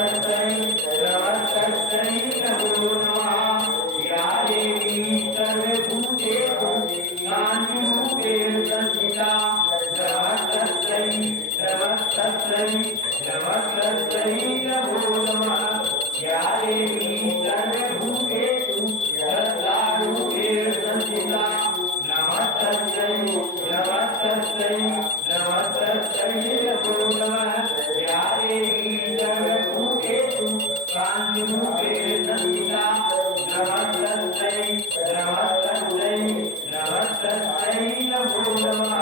नमस्तस्यै नमस्तस्यै नमो नमः या देवी सर्वभूतेषु कान्तिरूपेण संस्थिता नमस्तस्यै नमस्तस्यै नमस्तस्यै नमो नमः या देवी सर्वभूतेषु सदारूपेण संस्थिता नमस्तस्यै नमस्तस्यै नमस्तस्यै नमो नमः या देवी सर्वभूतेषु कान्तिरूपेण संस्थिता नमस्तस्यै नमस्तस्यै नमस्तस्यै नमो नमः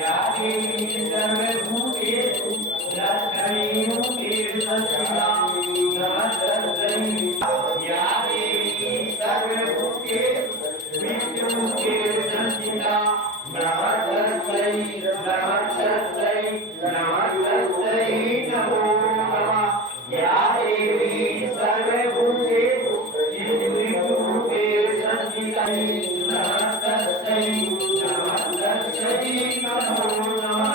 या देवी सर्वभूतेषु लक्ष्मीरूपेण संस्थिता नमस्तस्यै या देवी सर्वभूतेषु विष्णुरूपेण संस्थिता नमस्तस्यै नमस्तस्यै नमस्तस्यै नमो नमः या देवी सर्वभूतेषु विष्णुरूपेण संस्थिता नमस्तस्यै नमस्तस्यै नमो नमः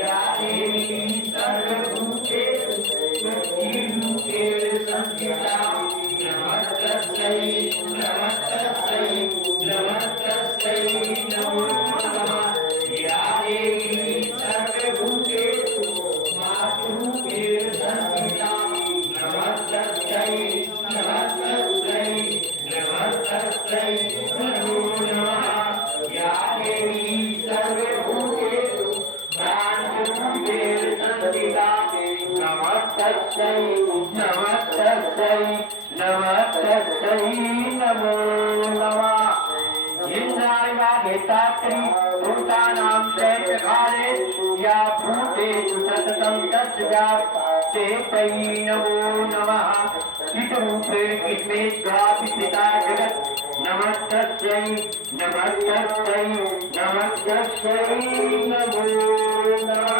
या देवी सर्वभूतेषु शक्तिरूपेण संस्थिता नमस्तस्यै नमस्तस्यै नमस्तस्यै नमो नमः या देवी सर्वभूतेषु मातृरूपेण संस्थिता नमस्तस्यै नमस्तस्यै नमस्तस्यै नमो नमः या देवी सर्वभूतेषु प्राणरूपेण संस्थिता नमस्तस्यै नमस्तस्यै नमस्तस्यै नमो नमः इंद्राय वागेतात्री भूतानां चैत्रकाले या भूतेषु सततं तस्या ते तै नमो नमः चित्रूपेण किस्मेद्वापि स्थिता जगत् नमस्तस्यै नमस्तस्यै नमस्तस्यै नमो नमः